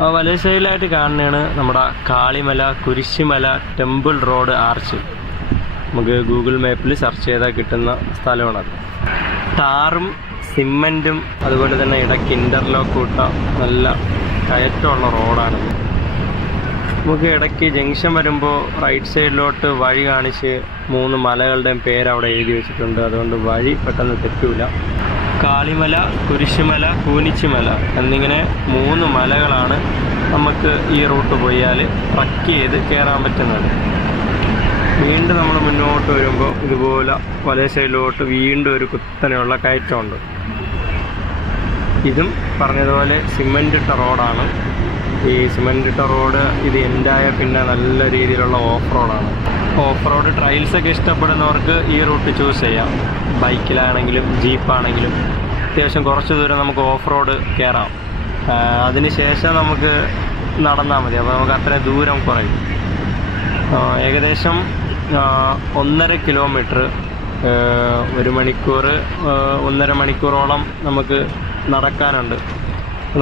വലയ സൈഡിലായിട്ട് കാണുന്നതാണ് നമ്മുടെ Kalimala Kurisumala temple road arch. നമുക്ക് ഗൂഗിൾ മാപ്പിൽ സെർച്ച് ചെയ്താൽ കിട്ടുന്ന സ്ഥലമാണത്. ടാറും സിമെൻറ്റും അതുപോലെ തന്നെ ഇടയ്ക്ക് ഇൻ്റർലോക്ക് കൂട്ട നല്ല കയറ്റമുള്ള റോഡാണിത്. നമുക്ക് ഇടയ്ക്ക് ജംഗ്ഷൻ വരുമ്പോൾ റൈറ്റ് സൈഡിലോട്ട് വഴി കാണിച്ച് 3 മലകളുടെയും പേര് അവിടെ എഴുതി വെച്ചിട്ടുണ്ട്. അതുകൊണ്ട് വഴി പെട്ടെന്ന് തെറ്റൂല. കാളിമല, കുരിശുമല, കൂനിച്ചിമല എന്നിങ്ങനെ 3 മലകളാണ് നമുക്ക് ഈ റൂട്ട് പോയാൽ ട്രക്ക് ചെയ്ത് കയറാൻ പറ്റുന്നത്. വീണ്ടും നമ്മൾ മുന്നോട്ട് വരുമ്പോൾ ഇതുപോലെ വലയ സൈഡിലോട്ട് വീണ്ടും ഒരു കുത്തനെയുള്ള കയറ്റമുണ്ട്. ഇതും പറഞ്ഞതുപോലെ സിമെൻ്റ് ഇട്ട റോഡാണ്. ഈ സിമെൻ്റ് ഇട്ട റോഡ് ഇത് എൻഡായ പിന്നെ നല്ല രീതിയിലുള്ള ഓഫ് റോഡാണ്. ഓഫ് റോഡ് ട്രയൽസൊക്കെ ഇഷ്ടപ്പെടുന്നവർക്ക് ഈ റൂട്ട് ചൂസ് ചെയ്യാം. ബൈക്കിലാണെങ്കിലും ജീപ്പാണെങ്കിലും അത്യാവശ്യം കുറച്ച് ദൂരം നമുക്ക് ഓഫ് റോഡ് കയറാം. അതിനുശേഷം നമുക്ക് നടന്നാൽ മതി. അപ്പോൾ നമുക്ക് അത്രയും ദൂരം കുറയും. ഏകദേശം 1.5 കിലോമീറ്റർ 1 മണിക്കൂർ 1.5 മണിക്കൂറോളം നമുക്ക് നടക്കാനുണ്ട്.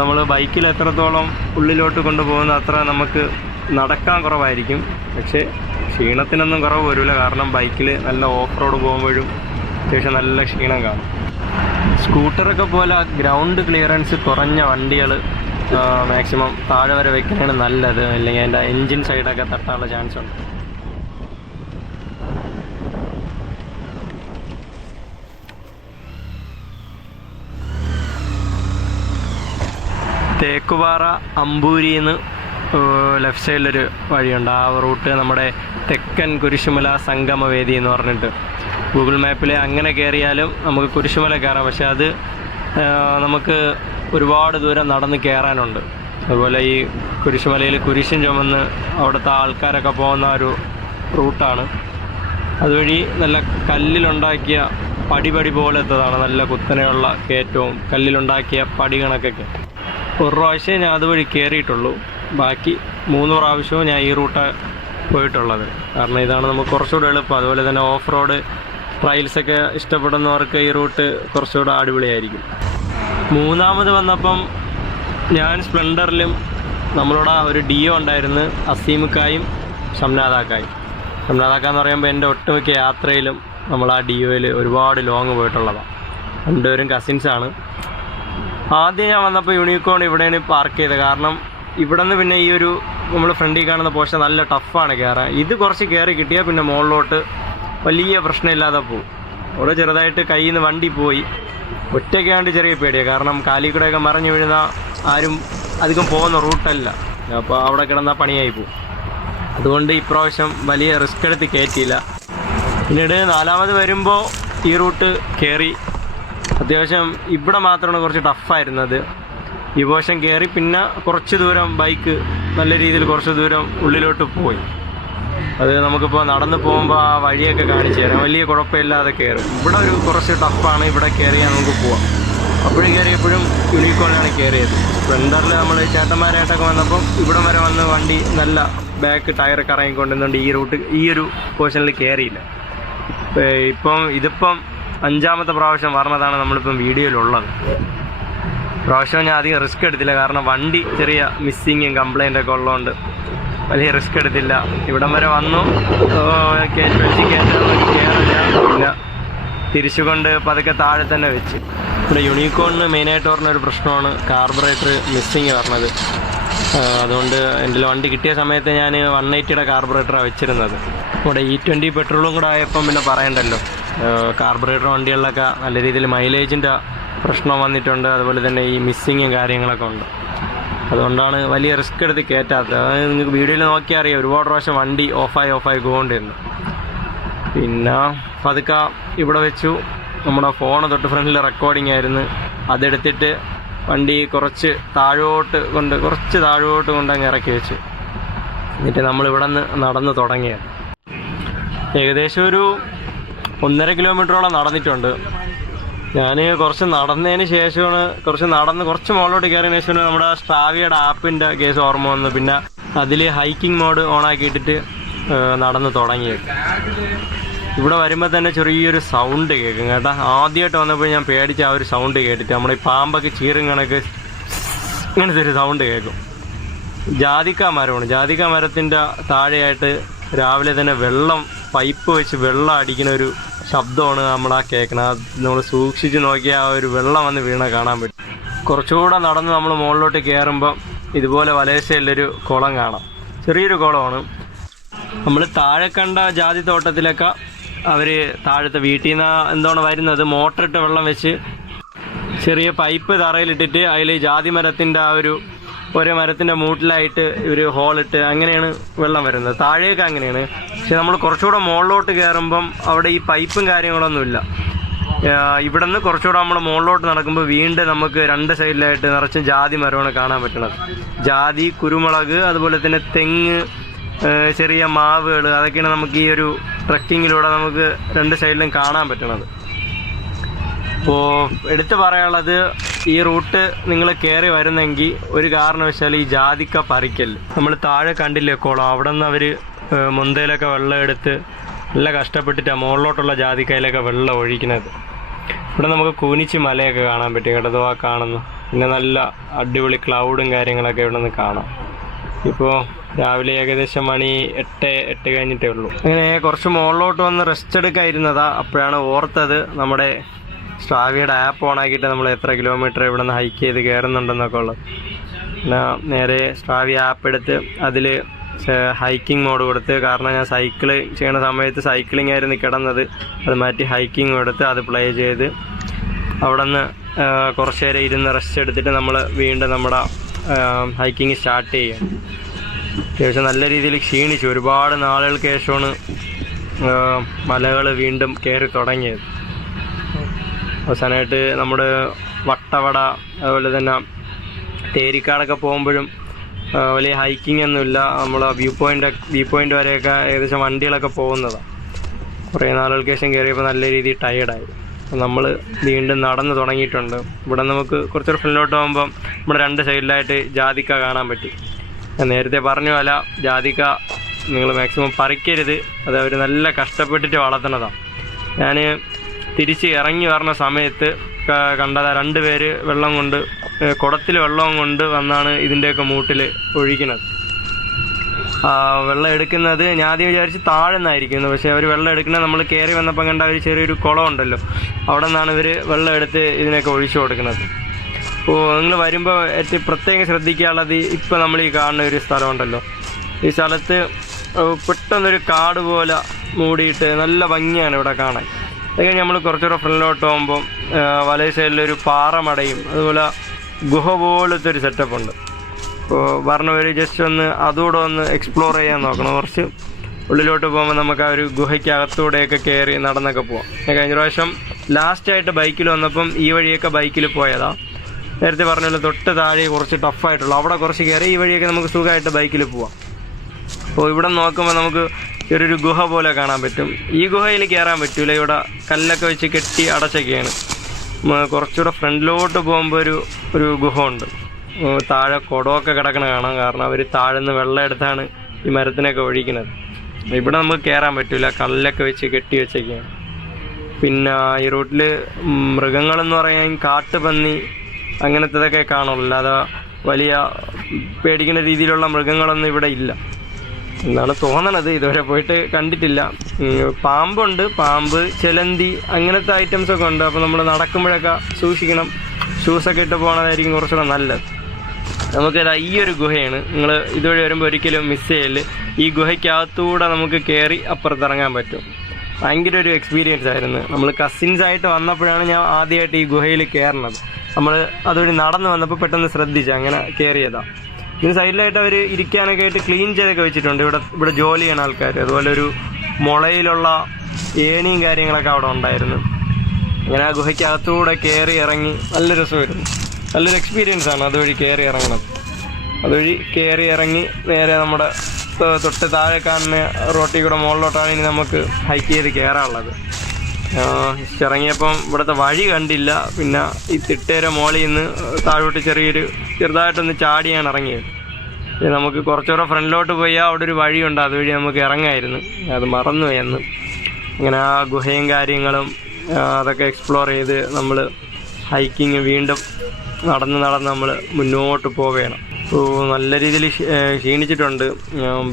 നമ്മൾ ബൈക്കിൽ എത്രത്തോളം ഉള്ളിലോട്ട് കൊണ്ടുപോകുന്ന അത്ര നമുക്ക് നടക്കാൻ കുറവായിരിക്കും. പക്ഷേ ക്ഷീണത്തിനൊന്നും കുറവ് വരില്ല. കാരണം ബൈക്കിൽ നല്ല ഓഫ് റോഡ് പോകുമ്പോഴും അത്യാവശ്യം നല്ല ക്ഷീണം കാണും. സ്കൂട്ടറൊക്കെ പോലെ ഗ്രൗണ്ട് ക്ലിയറൻസ് കുറഞ്ഞ വണ്ടികൾ മാക്സിമം താഴെ വരെ വെക്കുന്നതാണ് നല്ലത്. അല്ലെങ്കിൽ അതിൻ്റെ എൻജിൻ സൈഡൊക്കെ തട്ടാനുള്ള ചാൻസ് ഉണ്ട്. തേക്കുപാറ അമ്പൂരിന്ന് ലെഫ്റ്റ് സൈഡിലൊരു വഴിയുണ്ട്. ആ റൂട്ട് നമ്മുടെ തെക്കൻ കുരിശുമല സംഗമവേദി എന്ന് പറഞ്ഞിട്ട് ഗൂഗിൾ മാപ്പിൽ അങ്ങനെ കയറിയാലും നമുക്ക് കുരിശുമല കയറാം. പക്ഷെ അത് നമുക്ക് ഒരുപാട് ദൂരം നടന്ന് കയറാനുണ്ട്. അതുപോലെ ഈ കുരിശുമലയിൽ കുരിശും ചുമന്ന് അവിടുത്തെ ആൾക്കാരൊക്കെ പോകുന്ന ഒരു റൂട്ടാണ്. അതുവഴി നല്ല കല്ലിലുണ്ടാക്കിയ പടി പോലത്തതാണ്. നല്ല കുത്തനെയുള്ള കയറ്റവും കല്ലിലുണ്ടാക്കിയ പടി കണക്കൊക്കെ. ഒരു പ്രാവശ്യമേ ഞാൻ അതുവഴി കയറിയിട്ടുള്ളൂ. ബാക്കി 3 പ്രാവശ്യവും ഞാൻ ഈ റൂട്ട് പോയിട്ടുള്ളത്. കാരണം ഇതാണ് നമുക്ക് കുറച്ചുകൂടെ എളുപ്പം. അതുപോലെ തന്നെ ഓഫ് റോഡ് ട്രയൽസൊക്കെ ഇഷ്ടപ്പെടുന്നവർക്ക് ഈ റൂട്ട് കുറച്ചുകൂടെ അടിപൊളിയായിരിക്കും. 3ാമത് വന്നപ്പം ഞാൻ സ്പ്ലെൻഡറിലും നമ്മളോട് ഒരു ഡിയോ ഉണ്ടായിരുന്നു, അസീമുക്കായും ഷംനാദാക്കായും. ഷംനാദാക്കാന്ന് പറയുമ്പോൾ എൻ്റെ ഒട്ടുമിക്ക യാത്രയിലും നമ്മൾ ആ ഡിയോയിൽ ഒരുപാട് ലോങ് പോയിട്ടുള്ളതാണ്. 2 പേരും കസിൻസാണ്. ആദ്യം ഞാൻ വന്നപ്പോൾ യൂണിക്കോൺ ഇവിടെയാണ് പാർക്ക് ചെയ്തത്. കാരണം ഇവിടെ നിന്ന് പിന്നെ ഈ ഒരു നമ്മൾ ഫ്രണ്ടിൽ കാണുന്ന പോർഷൻ നല്ല ടഫാണ് കയറാൻ. ഇത് കുറച്ച് കയറി കിട്ടിയാൽ പിന്നെ മുകളിലോട്ട് വലിയ പ്രശ്നമില്ലാതെ പോകും. അവിടെ ചെറുതായിട്ട് കയ്യിൽ നിന്ന് വണ്ടി പോയി. ഒറ്റയ്ക്കാണ്ട് ചെറിയ പേടിയാണ്. കാരണം കാലിൽ കൂടെയൊക്കെ മറിഞ്ഞു വീഴുന്ന ആരും അധികം പോകുന്ന റൂട്ടല്ല. അപ്പോൾ അവിടെ കിടന്നാൽ പണിയായി പോകും. അതുകൊണ്ട് ഇപ്രാവശ്യം വലിയ റിസ്ക് എടുത്ത് കയറ്റിയില്ല. പിന്നീട് 4ാമത് വരുമ്പോൾ ഈ റൂട്ട് കയറി. അത്യാവശ്യം ഇവിടെ മാത്രമാണ് കുറച്ച് ടഫായിരുന്നത്. ഈ പോർഷൻ കയറി പിന്നെ കുറച്ച് ദൂരം ബൈക്ക് നല്ല രീതിയിൽ കുറച്ച് ദൂരം ഉള്ളിലോട്ട് പോയി. അത് നമുക്കിപ്പോൾ നടന്ന് പോകുമ്പോൾ ആ വഴിയൊക്കെ കാണിച്ചു തരാം. വലിയ കുഴപ്പമില്ലാതെ കയറും. ഇവിടെ ഒരു കുറച്ച് ടഫാണ്. ഇവിടെ കയറിയാൽ നമുക്ക് പോവാം. അപ്പോഴും കയറിയപ്പോഴും യൂണിക്കോണിലാണ് കയറിയത്. സ്പ്ലെൻഡറിൽ നമ്മൾ ചേട്ടന്മാരായിട്ടൊക്കെ വന്നപ്പം ഇവിടം വരെ വന്ന് വണ്ടി നല്ല ബാക്ക് ടയർ കറങ്ങിക്കൊണ്ടിരുന്നുകൊണ്ട് ഈ ഒരു പോർഷനിൽ കയറിയില്ല. ഇതിപ്പം 5ാമത്തെ പ്രാവശ്യം പറഞ്ഞതാണ് നമ്മളിപ്പം വീഡിയോയിലുള്ളത്. പ്രാവശ്യം ഞാൻ അധികം റിസ്ക് എടുത്തില്ല. കാരണം വണ്ടി ചെറിയ മിസ്സിങ്ങും കംപ്ലൈൻ്റൊക്കെ ഉള്ളതുകൊണ്ട് വലിയ റിസ്ക് എടുത്തില്ല. ഇവിടം വരെ വന്നു, കയറില്ല. പിന്നെ തിരിച്ചുകൊണ്ട് പതുക്കെ താഴെ തന്നെ വെച്ച്. ഇവിടെ യൂണിക്കോണിന് മെയിനായിട്ട് പറഞ്ഞൊരു പ്രശ്നമാണ് കാർബറേറ്റർ മിസ്സിങ് പറഞ്ഞത്. അതുകൊണ്ട് എൻ്റെ വണ്ടി കിട്ടിയ സമയത്ത് ഞാൻ 180യുടെ കാർബറേറ്ററാണ് വെച്ചിരുന്നത്. ഇവിടെ E20 പെട്രോളും കൂടെ ആയപ്പം പിന്നെ പറയണ്ടല്ലോ. കാർബറേറ്റർ വണ്ടികളിലൊക്കെ നല്ല രീതിയിൽ മൈലേജിൻ്റെ പ്രശ്നം വന്നിട്ടുണ്ട്. അതുപോലെ തന്നെ ഈ മിസ്സിങ്ങും കാര്യങ്ങളൊക്കെ ഉണ്ട്. അതുകൊണ്ടാണ് വലിയ റിസ്ക് എടുത്ത് കയറ്റാത്തത്. അതായത് നിങ്ങൾക്ക് വീഡിയോയിൽ നോക്കിയാൽ അറിയാം, ഒരുപാട് പ്രാവശ്യം വണ്ടി ഓഫായി പോകേണ്ടിരുന്നു. പിന്നെ പതുക്കെ ഇവിടെ വെച്ചു. നമ്മുടെ ഫോൺ തൊട്ട് ഫ്രണ്ടിൽ റെക്കോർഡിംഗ് ആയിരുന്നു. അതെടുത്തിട്ട് വണ്ടി കുറച്ച് താഴോട്ട് കൊണ്ട് അങ്ങ് ഇറക്കി വെച്ചു. എന്നിട്ട് നമ്മളിവിടെ നിന്ന് നടന്ന് തുടങ്ങിയത്. ഏകദേശം ഒരു 1.5 കിലോമീറ്ററോളം നടന്നിട്ടുണ്ട്. ഞാൻ കുറച്ച് നടന്നതിന് ശേഷമാണ് കുറച്ച് മുകളിലോട്ട് കയറിയതിന് ശേഷമാണ് നമ്മുടെ സ്ട്രാവിയുടെ ആപ്പിൻ്റെ കേസ് ഓർമ്മ വന്നു. പിന്നെ അതിൽ ഹൈക്കിംഗ് മോഡ് ഓണാക്കിയിട്ടിട്ട് നടന്ന് തുടങ്ങിയത്. ഇവിടെ വരുമ്പോൾ തന്നെ ചെറിയൊരു സൗണ്ട് കേൾക്കും കേട്ടോ. ആദ്യമായിട്ട് വന്നപ്പോൾ ഞാൻ പേടിച്ച് ആ ഒരു സൗണ്ട് കേട്ടിട്ട് നമ്മുടെ ഈ പാമ്പൊക്കെ ചീറും കണക്ക് ഇങ്ങനത്തെ ഒരു സൗണ്ട് കേൾക്കും. ജാതിക്ക മരമാണ്. ജാതിക്ക മരത്തിൻ്റെ താഴെയായിട്ട് രാവിലെ തന്നെ വെള്ളം പൈപ്പ് വെച്ച് വെള്ളം അടിക്കുന്ന ഒരു ശബ്ദമാണ് നമ്മൾ ആ കേൾക്കുന്നത്. നമ്മൾ സൂക്ഷിച്ച് നോക്കിയാൽ ആ ഒരു വെള്ളം വന്ന് വീണ കാണാൻ പറ്റും. കുറച്ചുകൂടെ നടന്ന് നമ്മൾ മുകളിലോട്ട് കയറുമ്പം ഇതുപോലെ വലയസയിലൊരു കുളം കാണാം. ചെറിയൊരു കുളമാണ്. നമ്മൾ താഴെ കണ്ട ജാതി തോട്ടത്തിലൊക്കെ അവർ താഴത്തെ വീട്ടിൽ നിന്ന് എന്താണ് വരുന്നത്, മോട്ടറിട്ട് വെള്ളം വെച്ച് ചെറിയ പൈപ്പ് തറയിലിട്ടിട്ട് അതിൽ ജാതി മരത്തിൻ്റെ ആ ഒരു ഒരേ മരത്തിൻ്റെ മൂട്ടിലായിട്ട് ഒരു ഹോളിട്ട് അങ്ങനെയാണ് വെള്ളം വരുന്നത്. താഴേക്ക് അങ്ങനെയാണ്. പക്ഷെ നമ്മൾ കുറച്ചുകൂടെ മുകളിലോട്ട് കയറുമ്പം അവിടെ ഈ പൈപ്പും കാര്യങ്ങളൊന്നുമില്ല. ഇവിടെ നിന്ന് കുറച്ചുകൂടെ നമ്മൾ മുകളിലോട്ട് നടക്കുമ്പോൾ വീണ്ടും നമുക്ക് രണ്ട് സൈഡിലായിട്ട് നിറച്ചും ജാതി മരമാണ് കാണാൻ പറ്റുന്നത്. ജാതി, കുരുമുളക്, അതുപോലെ തന്നെ തെങ്ങ്, ചെറിയ മാവുകൾ, അതൊക്കെയാണ് നമുക്ക് ഈ ഒരു ട്രക്കിങ്ങിലൂടെ നമുക്ക് രണ്ട് സൈഡിലും കാണാൻ പറ്റുന്നത്. അപ്പോൾ എടുത്തു പറയാനുള്ളത്, ഈ റൂട്ട് നിങ്ങൾ കയറി വരുന്നെങ്കിൽ ഒരു കാരണവശാൽ ഈ ജാതിക്ക പറിക്കല്. നമ്മൾ താഴെ കണ്ടില്ലേ കുളം, അവിടെ നിന്ന് അവർ മുന്തയിലൊക്കെ വെള്ളം എടുത്ത് നല്ല കഷ്ടപ്പെട്ടിട്ടാണ് മുകളിലോട്ടുള്ള ജാതിക്കയിലൊക്കെ വെള്ളം ഒഴിക്കുന്നത്. ഇവിടെ നമുക്ക് കൂനിച്ച് മലയൊക്കെ കാണാൻ പറ്റും കേട്ടോ, ആ കാണുന്നു. പിന്നെ നല്ല അടിപൊളി ക്ലൗഡും കാര്യങ്ങളൊക്കെ ഇവിടെ നിന്ന് കാണാം. ഇപ്പോൾ രാവിലെ ഏകദേശം മണി 8 കഴിഞ്ഞിട്ടേ ഉള്ളൂ. അങ്ങനെ കുറച്ച് മുകളിലോട്ട് വന്ന് റെസ്റ്റ് എടുക്കാതിരുന്നതാ. അപ്പോഴാണ് ഓർത്തത് നമ്മുടെ സ്ട്രാവിയുടെ ആപ്പ് ഓണാക്കിയിട്ട് നമ്മൾ എത്ര കിലോമീറ്റർ ഇവിടെ നിന്ന് ഹൈക്ക് ചെയ്ത് കയറുന്നുണ്ടെന്നൊക്കെ ഉള്ളത്. പിന്നെ നേരെ സ്ട്രാവി ആപ്പ് എടുത്ത് അതിൽ ഹൈക്കിംഗ് മോഡ് കൊടുത്ത്, കാരണം ഞാൻ സൈക്കിൾ ചെയ്യണ സമയത്ത് സൈക്ലിംഗ് ആയിരുന്നു കിടന്നത്, അത് മാറ്റി ഹൈക്കിംഗ് കൊടുത്ത് അത് പ്ലേ ചെയ്ത് അവിടെ നിന്ന് കുറച്ച് നേരം ഇരുന്ന് റെസ്റ്റ് എടുത്തിട്ട് നമ്മൾ വീണ്ടും നമ്മുടെ ഹൈക്കിങ് സ്റ്റാർട്ട് ചെയ്യാം. അത്യാവശ്യം നല്ല രീതിയിൽ ക്ഷീണിച്ചു. ഒരുപാട് നാളുകൾക്ക് ശേഷമാണ് മലകൾ വീണ്ടും കയറി തുടങ്ങിയത്. അവസാനമായിട്ട് നമ്മുടെ വട്ടവട, അതുപോലെ തന്നെ തേരിക്കാടൊക്കെ പോകുമ്പോഴും വലിയ ഹൈക്കിംഗ് ഒന്നുമില്ല. നമ്മൾ വ്യൂ പോയിൻ്റ് വരെയൊക്കെ ഏകദേശം വണ്ടികളൊക്കെ പോകുന്നതാണ്. കുറേ നാളുകൾക്ക് ശേഷം കയറിയപ്പോൾ നല്ല രീതിയിൽ ടയേർഡായി. നമ്മൾ വീണ്ടും നടന്ന് തുടങ്ങിയിട്ടുണ്ട്. ഇവിടെ നമുക്ക് കുറച്ചൊരു ഫ്രണ്ടിലോട്ട് പോകുമ്പം നമ്മുടെ രണ്ട് സൈഡിലായിട്ട് ജാതിക്ക കാണാൻ പറ്റും. ഞാൻ നേരത്തെ പറഞ്ഞ പോലെ ജാതിക്ക നിങ്ങൾ മാക്സിമം പറിക്കരുത്, അത് അവർ നല്ല കഷ്ടപ്പെട്ടിട്ട് വളർത്തുന്നതാണ്. ഞാൻ തിരിച്ച് ഇറങ്ങി വരുന്ന സമയത്ത് കണ്ടതാ, 2 പേര് വെള്ളം കൊണ്ട് കുടത്തിൽ വെള്ളം കൊണ്ട് വന്നാണ് ഇതിൻ്റെയൊക്കെ മൂട്ടിൽ ഒഴിക്കുന്നത്. വെള്ളം എടുക്കുന്നത് ഞാൻ ആദ്യം വിചാരിച്ച് താഴെ നിന്നായിരിക്കുന്നു. പക്ഷേ അവർ വെള്ളം എടുക്കുന്നത് നമ്മൾ കയറി വന്നപ്പം കണ്ട ഒരു ചെറിയൊരു കുളം ഉണ്ടല്ലോ, അവിടെ നിന്നാണ് ഇവർ വെള്ളം എടുത്ത് ഇതിനൊക്കെ ഒഴിച്ചു കൊടുക്കുന്നത്. അപ്പോൾ നിങ്ങൾ വരുമ്പോൾ ഏറ്റവും പ്രത്യേകം ശ്രദ്ധിക്കാനുള്ളത്, ഇപ്പോൾ നമ്മൾ ഈ കാണുന്ന ഒരു സ്ഥലമുണ്ടല്ലോ, ഈ സ്ഥലത്ത് പെട്ടെന്നൊരു കാട് പോലെ മൂടിയിട്ട് നല്ല ഭംഗിയാണ് ഇവിടെ കാണാൻ. അത് കഴിഞ്ഞ് നമ്മൾ കുറച്ചുകൂടെ ഫ്രണ്ടിലോട്ട് പോകുമ്പം വലയ സൈഡിലൊരു പാറമടയും അതുപോലെ ഗുഹ പോലത്തെ ഒരു സെറ്റപ്പ് ഉണ്ട്. അപ്പോൾ പറഞ്ഞവർ ജസ്റ്റ് ഒന്ന് അതുകൂടെ ഒന്ന് എക്സ്പ്ലോർ ചെയ്യാൻ നോക്കണം. കുറച്ച് ഉള്ളിലോട്ട് പോകുമ്പോൾ നമുക്ക് ആ ഒരു ഗുഹയ്ക്കകത്തൂടെയൊക്കെ കയറി നടന്നൊക്കെ പോവാം. കഴിഞ്ഞ പ്രാവശ്യം ലാസ്റ്റായിട്ട് ബൈക്കിൽ വന്നപ്പം ഈ വഴിയൊക്കെ ബൈക്കിൽ പോയതാണ്. നേരത്തെ പറഞ്ഞല്ലോ തൊട്ട് താഴെ കുറച്ച് ടഫായിട്ടുള്ളൂ, അവിടെ കുറച്ച് കയറി ഈ വഴിയൊക്കെ നമുക്ക് സുഖമായിട്ട് ബൈക്കിൽ പോവാം. അപ്പോൾ ഇവിടെ നോക്കുമ്പോൾ നമുക്ക് ചെറിയൊരു ഗുഹ പോലെ കാണാൻ പറ്റും. ഈ ഗുഹയിൽ കയറാൻ പറ്റില്ല, ഇവിടെ കല്ലൊക്കെ വെച്ച് കെട്ടി അടച്ചൊക്കെയാണ്. കുറച്ചുകൂടെ ഫ്രണ്ടിലോട്ട് പോകുമ്പോൾ ഒരു ഗുഹ ഉണ്ട്. താഴെ കുടമൊക്കെ കിടക്കണ കാണാം, കാരണം അവർ താഴെ നിന്ന് വെള്ളം എടുത്താണ് ഈ മരത്തിനൊക്കെ ഒഴിക്കുന്നത്. ഇവിടെ നമുക്ക് കയറാൻ പറ്റില്ല, കല്ലൊക്കെ വെച്ച് കെട്ടി വെച്ചൊക്കെയാണ്. പിന്നെ ഈ റൂട്ടിൽ മൃഗങ്ങളെന്ന് പറയാൻ കാട്ടുപന്നി അങ്ങനത്തതൊക്കെ കാണുള്ളൂ, അല്ലാതെ വലിയ പേടിക്കുന്ന രീതിയിലുള്ള മൃഗങ്ങളൊന്നും ഇവിടെ ഇല്ല എന്നാണ് തോന്നണത്. ഇതുവരെ പോയിട്ട് കണ്ടിട്ടില്ല. പാമ്പുണ്ട്, പാമ്പ്, ചിലന്തി അങ്ങനത്തെ ഐറ്റംസൊക്കെ ഉണ്ട്. അപ്പോൾ നമ്മൾ നടക്കുമ്പോഴൊക്കെ സൂക്ഷിക്കണം, ഷൂസൊക്കെ ഇട്ട് പോകണതായിരിക്കും കുറച്ചുകൂടെ നല്ലത്. നമുക്കിതാ ഈ ഒരു ഗുഹയാണ്, നിങ്ങൾ ഇതുവഴി വരുമ്പോൾ ഒരിക്കലും മിസ് ചെയ്യല്. ഈ ഗുഹയ്ക്കകത്തൂടെ നമുക്ക് കയറി അപ്പുറത്തിറങ്ങാൻ പറ്റും. ഭയങ്കര ഒരു എക്സ്പീരിയൻസ് ആയിരുന്നു. നമ്മൾ കസിൻസായിട്ട് വന്നപ്പോഴാണ് ഞാൻ ആദ്യമായിട്ട് ഈ ഗുഹയിൽ കയറുന്നത്. നമ്മൾ അതുവഴി നടന്ന് വന്നപ്പോൾ പെട്ടെന്ന് ശ്രദ്ധിച്ചു, അങ്ങനെ കയറിയതാണ്. ഇതിന് സൈഡിലായിട്ട് അവർ ഇരിക്കാനൊക്കെ ആയിട്ട് ക്ലീൻ ചെയ്തൊക്കെ വെച്ചിട്ടുണ്ട്. ഇവിടെ ജോലി ചെയ്യണ ആൾക്കാർ, അതുപോലെ ഒരു മുളയിലുള്ള ഏണിയും കാര്യങ്ങളൊക്കെ അവിടെ ഉണ്ടായിരുന്നു. അങ്ങനെ ആ ഗുഹയ്ക്കകത്തൂടെ കയറി ഇറങ്ങി നല്ല രസമായിരുന്നു. നല്ലൊരു എക്സ്പീരിയൻസ് ആണ് അതുവഴി കയറി ഇറങ്ങുന്നത്. അതുവഴി കയറി ഇറങ്ങി നേരെ നമ്മുടെ തൊട്ട് താഴെ കാണുന്ന റോട്ടിൽ കൂടെ മുകളിലോട്ടാണ് ഇനി നമുക്ക് ഹൈക്ക് ചെയ്ത് കയറാനുള്ളത്. ഇറങ്ങിയപ്പം ഇവിടുത്തെ വഴി കണ്ടില്ല. പിന്നെ ഈ തിട്ടേര മോളിൽ നിന്ന് താഴോട്ട് ചെറുതായിട്ടൊന്ന് ചാടിയാണ് ഇറങ്ങിയത്. നമുക്ക് കുറച്ചുകൂടെ ഫ്രണ്ടിലോട്ട് പോയാൽ അവിടെ ഒരു വഴിയുണ്ട്, അതുവഴി നമുക്ക് ഇറങ്ങായിരുന്നു, അത് മറന്നുപോയി അന്ന്. അങ്ങനെ ആ ഗുഹയും കാര്യങ്ങളും അതൊക്കെ എക്സ്പ്ലോർ ചെയ്ത് നമ്മൾ ഹൈക്കിങ് വീണ്ടും നടന്ന് നമ്മൾ മുന്നോട്ട് പോവുകയാണ്. നല്ല രീതിയിൽ ക്ഷീണിച്ചിട്ടുണ്ട്.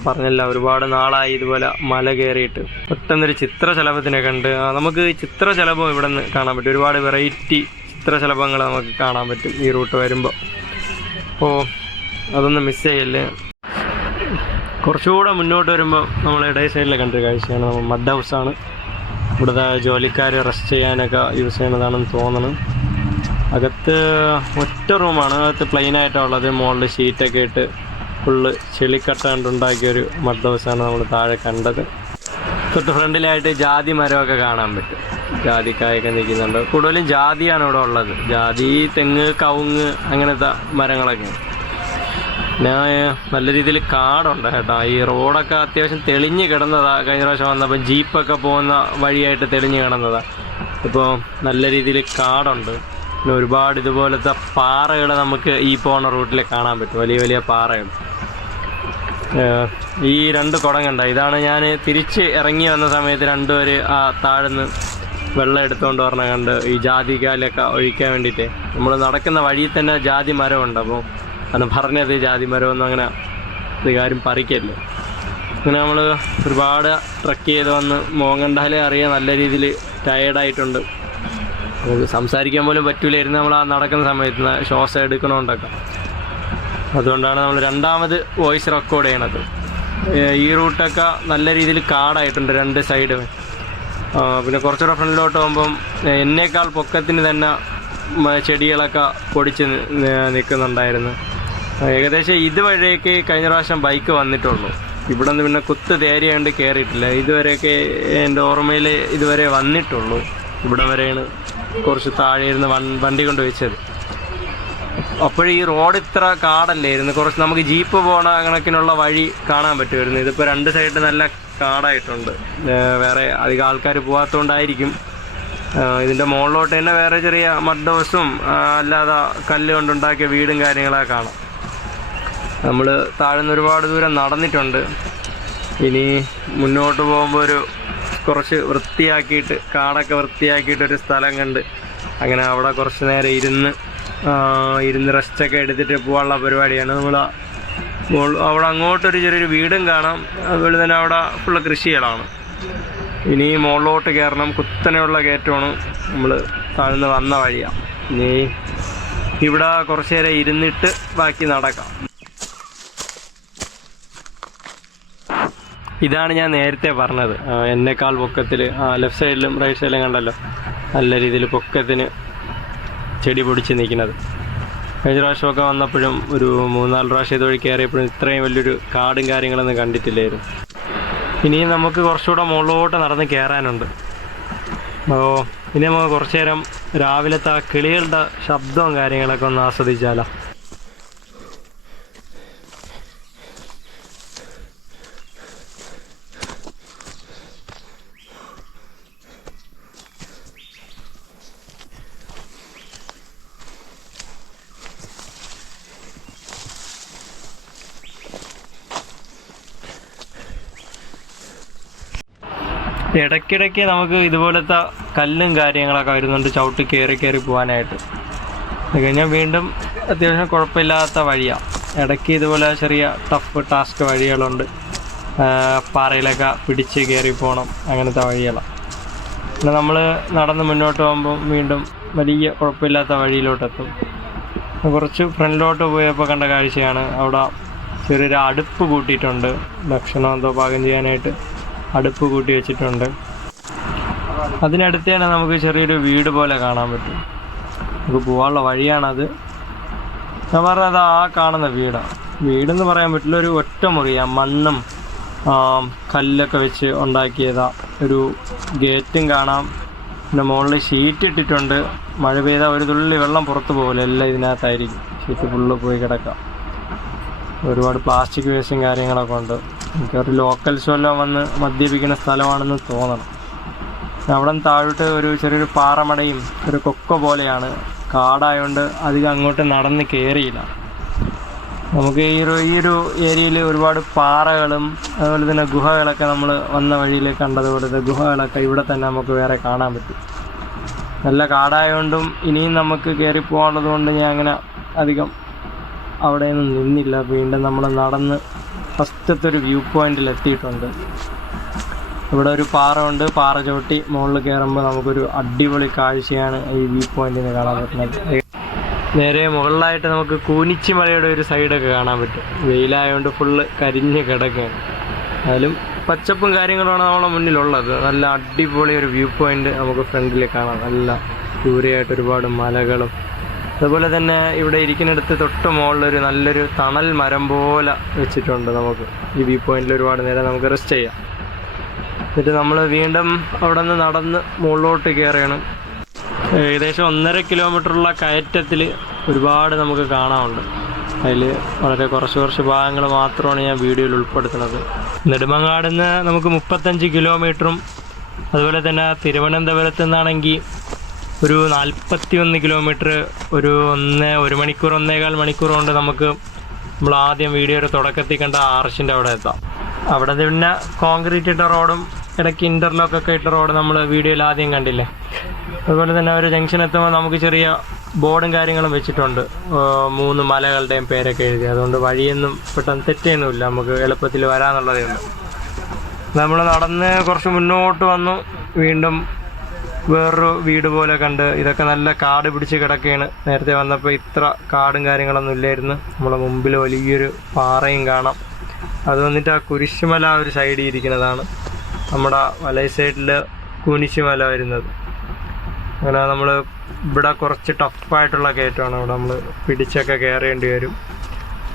പറഞ്ഞല്ല, ഒരുപാട് നാളായി ഇതുപോലെ മല കയറിയിട്ട്. പെട്ടെന്നൊരു ചിത്രശലഭത്തിനെ കണ്ട് നമുക്ക് ചിത്രശലഭം ഇവിടെ നിന്ന് കാണാൻ പറ്റും. ഒരുപാട് വെറൈറ്റി ചിത്രശലഭങ്ങൾ നമുക്ക് കാണാൻ പറ്റും ഈ റൂട്ട് വരുമ്പോൾ. അപ്പോൾ അതൊന്നും മിസ് ചെയ്യല്ലേ. കുറച്ചുകൂടെ മുന്നോട്ട് വരുമ്പോൾ നമ്മൾ ഇടേ സൈഡിൽ കണ്ടൊരു കാഴ്ചയാണ് മഡ് ഹൗസാണ്. ഇവിടുത്തെ ജോലിക്കാർ റെസ്റ്റ് ചെയ്യാനൊക്കെ യൂസ് ചെയ്യണതാണെന്ന് തോന്നുന്നു. അകത്ത് ഒറ്റ റൂമാണ്, അകത്ത് പ്ലെയിനായിട്ടുള്ളത്. മുകളിൽ ഷീറ്റൊക്കെ ഇട്ട് ഫുള്ള് ചെളിക്കട്ട കൊണ്ടുണ്ടാക്കിയൊരു മഡ് ഹൗസാണ് നമ്മൾ താഴെ കണ്ടത്. തൊട്ട് ഫ്രണ്ടിലായിട്ട് ജാതി മരമൊക്കെ കാണാൻ പറ്റും. ജാതിക്കായൊക്കെ നിൽക്കുന്നുണ്ട്. കൂടുതലും ജാതിയാണ് ഇവിടെ ഉള്ളത്. ജാതി, തെങ്ങ്, കവുങ്ങ് അങ്ങനത്തെ മരങ്ങളൊക്കെ. പിന്നെ നല്ല രീതിയിൽ കാടുണ്ട് കേട്ടോ. ഈ റോഡൊക്കെ അത്യാവശ്യം തെളിഞ്ഞ് കിടന്നതാണ്. കഴിഞ്ഞ പ്രാവശ്യം വന്നപ്പോൾ ജീപ്പൊക്കെ പോകുന്ന വഴിയായിട്ട് തെളിഞ്ഞ് കിടന്നതാണ്. ഇപ്പോൾ നല്ല രീതിയിൽ കാടുണ്ട്. പിന്നെ ഒരുപാട് ഇതുപോലത്തെ പാറകൾ നമുക്ക് ഈ പോകുന്ന റൂട്ടിൽ കാണാൻ പറ്റും. വലിയ വലിയ പാറകൾ. ഈ 2 കുടം കണ്ട, ഇതാണ് ഞാൻ തിരിച്ച് ഇറങ്ങി വന്ന സമയത്ത് രണ്ടുപേർ ആ താഴ്ന്ന് വെള്ളം എടുത്തുകൊണ്ട് പറഞ്ഞ കണ്ട് ഈ ജാതിക്കാലൊക്കെ ഒഴിക്കാൻ വേണ്ടിയിട്ട്. നമ്മൾ നടക്കുന്ന വഴിയിൽ തന്നെ ജാതി മരമുണ്ട്. അപ്പോൾ അന്ന് പറഞ്ഞത് ജാതി മരമൊന്നും അങ്ങനെ ഇത് കാര്യം പറിക്കല്ലേ. അങ്ങനെ നമ്മൾ ഒരുപാട് ട്രക്ക് ചെയ്ത് വന്ന് മോങ്ങണ്ടാലേ അറിയാം നല്ല രീതിയിൽ ടയേർഡായിട്ടുണ്ട്. നമുക്ക് സംസാരിക്കാൻ പോലും പറ്റൂലായിരുന്നു നമ്മൾ ആ നടക്കുന്ന സമയത്ത്, ശ്വാസം എടുക്കണോണ്ടൊക്കെ. അതുകൊണ്ടാണ് നമ്മൾ രണ്ടാമത് വോയിസ് റെക്കോർഡ് ചെയ്യണത്. ഈ റൂട്ടൊക്കെ നല്ല രീതിയിൽ കാടായിട്ടുണ്ട് 2 സൈഡും. പിന്നെ കുറച്ചുകൂടെ ഫ്രണ്ടിലോട്ട് പോകുമ്പം എന്നേക്കാൾ പൊക്കത്തിന് തന്നെ ചെടികളൊക്കെ പൊടിച്ച് നിൽക്കുന്നുണ്ടായിരുന്നു. ഏകദേശം ഇതുവരെയൊക്കെ കഴിഞ്ഞ പ്രാവശ്യം ബൈക്ക് വന്നിട്ടുള്ളൂ. ഇവിടെ നിന്ന് പിന്നെ കുത്ത് തേരിയാണ്ട് കയറിയിട്ടില്ല. ഇതുവരെയൊക്കെ എൻ്റെ ഓർമ്മയിൽ ഇതുവരെ വന്നിട്ടുള്ളൂ. ഇവിടെ വരെയാണ് കുറച്ച് താഴെ ഇരുന്ന് വണ്ടി കൊണ്ട് വെച്ചത്. അപ്പോഴീ റോഡ് ഇത്ര കാടല്ലായിരുന്നു. കുറച്ച് നമുക്ക് ജീപ്പ് പോകണ കണക്കിനുള്ള വഴി കാണാൻ പറ്റുമായിരുന്നു. ഇതിപ്പോൾ 2 സൈഡ് നല്ല കാടായിട്ടുണ്ട്. വേറെ അധികം ആൾക്കാർ പോകാത്തതുകൊണ്ടായിരിക്കും. ഇതിൻ്റെ മുകളിലോട്ട് തന്നെ വേറെ ചെറിയ മഡ് ഹൗസും അല്ലാതെ കല്ല് കൊണ്ടുണ്ടാക്കിയ വീടും കാര്യങ്ങളൊക്കെ കാണാം. നമ്മൾ താഴ്ന്ന് ഒരുപാട് ദൂരം നടന്നിട്ടുണ്ട്. ഇനി മുന്നോട്ട് പോകുമ്പോൾ കുറച്ച് വൃത്തിയാക്കിയിട്ട്, കാടൊക്കെ വൃത്തിയാക്കിയിട്ടൊരു സ്ഥലം കണ്ട് അങ്ങനെ അവിടെ കുറച്ച് നേരം ഇരുന്ന് റെസ്റ്റൊക്കെ എടുത്തിട്ട് പോകാനുള്ള പരിപാടിയാണ്. അവിടെ അങ്ങോട്ടൊരു ചെറിയൊരു വീടും കാണാം. അതുപോലെ തന്നെ അവിടെ ഫുള്ള് കൃഷികളാണ്. ഇനി മുകളിലോട്ട് കയറണം. കുത്തനെയുള്ള കയറ്റമാണ്. നമ്മൾ താഴ്ന്ന് വന്ന വഴിയാണ്. ഇനി ഇവിടെ കുറച്ച് നേരം ഇരുന്നിട്ട് ബാക്കി നടക്കാം. ഇതാണ് ഞാൻ നേരത്തെ പറഞ്ഞത്. എന്നേക്കാൾ പൊക്കത്തിൽ ലെഫ്റ്റ് സൈഡിലും റൈറ്റ് സൈഡിലും കണ്ടല്ലോ നല്ല രീതിയിൽ പൊക്കത്തിന് ചെടി പൊടിച്ച് നിൽക്കുന്നത്. കഴിഞ്ഞ പ്രാവശ്യമൊക്കെ വന്നപ്പോഴും ഒരു 3-4 പ്രാവശ്യം ഇതുവഴി കയറിയപ്പോഴും ഇത്രയും വലിയൊരു കാടും കാര്യങ്ങളൊന്നും കണ്ടിട്ടില്ലായിരുന്നു. ഇനിയും നമുക്ക് കുറച്ചുകൂടെ മുകളിലോട്ട് നടന്ന് കയറാനുണ്ട്. അപ്പോൾ ഇനി നമുക്ക് കുറച്ച് നേരം രാവിലത്തെ കിളികളുടെ ശബ്ദവും കാര്യങ്ങളൊക്കെ ഒന്ന് ആസ്വദിച്ചാലോ. ഇടയ്ക്കിടയ്ക്ക് നമുക്ക് ഇതുപോലത്തെ കല്ലും കാര്യങ്ങളൊക്കെ വരുന്നുണ്ട് ചവിട്ടി കയറി പോകാനായിട്ട്. അത് കഴിഞ്ഞാൽ വീണ്ടും അത്യാവശ്യം കുഴപ്പമില്ലാത്ത വഴിയാണ്. ഇടയ്ക്ക് ഇതുപോലെ ചെറിയ ടഫ് ടാസ്ക് വഴികളുണ്ട്. പാറയിലൊക്കെ പിടിച്ച് കയറി പോകണം, അങ്ങനത്തെ വഴികളാണ്. പിന്നെ നമ്മൾ നടന്ന് മുന്നോട്ട് പോകുമ്പോൾ വീണ്ടും വലിയ കുഴപ്പമില്ലാത്ത വഴിയിലോട്ടെത്തും. കുറച്ച് ഫ്രണ്ടിലോട്ട് പോയപ്പോൾ കണ്ട കാഴ്ചയാണ്, അവിടെ ചെറിയൊരു അടുപ്പ് കൂട്ടിയിട്ടുണ്ട്. ഭക്ഷണം എന്തോ പാകം ചെയ്യാനായിട്ട് അടുപ്പ് കൂട്ടി വെച്ചിട്ടുണ്ട്. അതിനടുത്ത് തന്നെ നമുക്ക് ചെറിയൊരു വീട് പോലെ കാണാൻ പറ്റും. നമുക്ക് പോകാനുള്ള വഴിയാണത്. ഞാൻ പറഞ്ഞത് ആ കാണുന്ന വീടെന്ന് പറയാൻ പറ്റില്ല, ഒരു ഒറ്റ മുറിയാണ്. മണ്ണും കല്ലൊക്കെ വെച്ച് ഉണ്ടാക്കിയതാ. ഒരു ഗേറ്റും കാണാം. പിന്നെ മുകളിൽ ഷീറ്റ് ഇട്ടിട്ടുണ്ട്. മഴ പെയ്താൽ ഒരു തുള്ളി വെള്ളം പുറത്ത് പോകില്ല, എല്ലാം ഇതിനകത്തായിരിക്കും. ഷീറ്റ് ഫുള്ള് പോയി കിടക്കാം. ഒരുപാട് പ്ലാസ്റ്റിക് വേസ്റ്റും കാര്യങ്ങളൊക്കെ ഉണ്ട്. എനിക്കൊരു ലോക്കൽസ് വല്ലതും വന്ന് മദ്യപിക്കുന്ന സ്ഥലമാണെന്ന് തോന്നണം. അവിടെ നിന്ന് താഴോട്ട് ഒരു ചെറിയൊരു പാറമടയും ഒരു കൊക്ക പോലെയാണ്. കാടായതുകൊണ്ട് അധികം അങ്ങോട്ട് നടന്ന് കയറിയില്ല. നമുക്ക് ഈ ഒരു ഏരിയയിൽ ഒരുപാട് പാറകളും അതുപോലെ തന്നെ ഗുഹകളൊക്കെ നമ്മൾ വന്ന വഴിയിൽ കണ്ടതുപോലത്തെ ഗുഹകളൊക്കെ ഇവിടെ തന്നെ നമുക്ക് വേറെ കാണാൻ പറ്റും. നല്ല കാടായതുകൊണ്ടും ഇനിയും നമുക്ക് കയറി പോകാനുള്ളത് കൊണ്ട് ഞാൻ അങ്ങനെ അധികം അവിടെ ഒന്നും നിന്നില്ല. വീണ്ടും നമ്മൾ നടന്ന് ഫസ്റ്റത്തെ ഒരു വ്യൂ പോയിന്റിൽ എത്തിയിട്ടുണ്ട്. ഇവിടെ ഒരു പാറ ഉണ്ട്. പാറ ചവിട്ടി മുകളിൽ കയറുമ്പോൾ നമുക്കൊരു അടിപൊളി കാഴ്ചയാണ് ഈ വ്യൂ പോയിന്റിൽ നിന്ന് കാണാൻ പറ്റുന്നത്. നേരെ മുകളിലായിട്ട് നമുക്ക് കൂനിച്ചി മലയുടെ ഒരു സൈഡൊക്കെ കാണാൻ പറ്റും. വെയിലായതുകൊണ്ട് ഫുള്ള് കരിഞ്ഞ് കിടക്കുകയാണ്. അതിലും പച്ചപ്പും കാര്യങ്ങളുമാണ് നമ്മളെ മുന്നിലുള്ളത്. നല്ല അടിപൊളി ഒരു വ്യൂ പോയിന്റ് നമുക്ക് ഫ്രണ്ടിൽ കാണാം. നല്ല ദൂരെയായിട്ട് ഒരുപാട് മലകളും, അതുപോലെ തന്നെ ഇവിടെ ഇരിക്കുന്നിടത്ത് തൊട്ട് മുകളിലൊരു നല്ലൊരു തണൽ മരം പോലെ വെച്ചിട്ടുണ്ട്. നമുക്ക് ഈ വ്യൂ പോയിന്റിൽ ഒരുപാട് നേരം നമുക്ക് റെസ്റ്റ് ചെയ്യാം. എന്നിട്ട് നമ്മൾ വീണ്ടും അവിടെ നിന്ന് നടന്ന് മുകളിലോട്ട് കയറുകയാണ്. ഏകദേശം 1.5 കിലോമീറ്ററുള്ള കയറ്റത്തിൽ ഒരുപാട് നമുക്ക് കാണാനുണ്ട്. അതിൽ വളരെ കുറച്ച് ഭാഗങ്ങൾ മാത്രമാണ് ഞാൻ വീഡിയോയിൽ ഉൾപ്പെടുത്തുന്നത്. നെടുമങ്ങാട് നിന്ന് നമുക്ക് 35 കിലോമീറ്ററും, അതുപോലെ തന്നെ തിരുവനന്തപുരത്ത് നിന്നാണെങ്കിൽ ഒരു 41 കിലോമീറ്റർ, ഒരു 1 മണിക്കൂർ 1.25 മണിക്കൂർ കൊണ്ട് നമുക്ക് നമ്മൾ ആദ്യം വീഡിയോയുടെ തുടക്കത്തിൽ കണ്ട ആർച്ചിൻ്റെ അവിടെ എത്താം. അവിടെ പിന്നെ കോൺക്രീറ്റ് ഇട്ട റോഡും ഇടയ്ക്ക് ഇൻ്റർലോക്കൊക്കെ ഇട്ട റോഡ് നമ്മൾ വീഡിയോയിൽ ആദ്യം കണ്ടില്ലേ. അതുപോലെ തന്നെ ഒരു ജംഗ്ഷൻ എത്തുമ്പോൾ നമുക്ക് ചെറിയ ബോർഡും കാര്യങ്ങളും വെച്ചിട്ടുണ്ട്, 3 മലകളുടെയും പേരൊക്കെ എഴുതി. അതുകൊണ്ട് വഴിയൊന്നും പെട്ടെന്ന് തെറ്റൊന്നുമില്ല, നമുക്ക് എളുപ്പത്തിൽ വരാമെന്നുള്ളതേ ഉള്ളൂ. നമ്മൾ നടന്ന് കുറച്ച് മുന്നോട്ട് വന്നു. വീണ്ടും വേറൊരു വീട് പോലെ കണ്ട്. ഇതൊക്കെ നല്ല കാട് പിടിച്ച് കിടക്കുകയാണ്. നേരത്തെ വന്നപ്പോൾ ഇത്ര കാടും കാര്യങ്ങളൊന്നും ഇല്ലായിരുന്നു. നമ്മളെ മുമ്പിൽ വലിയൊരു പാറയും കാണാം. അത് വന്നിട്ട് ആ കുരിശുമല ഒരു സൈഡിൽ ഇരിക്കുന്നതാണ്. നമ്മുടെ വലൈ സൈഡിൽ കൂനിശിമല വരുന്നത്. അങ്ങനെ നമ്മൾ ഇവിടെ കുറച്ച് ടഫായിട്ടുള്ള കയറ്റമാണ്. ഇവിടെ നമ്മൾ പിടിച്ചൊക്കെ കയറേണ്ടി വരും.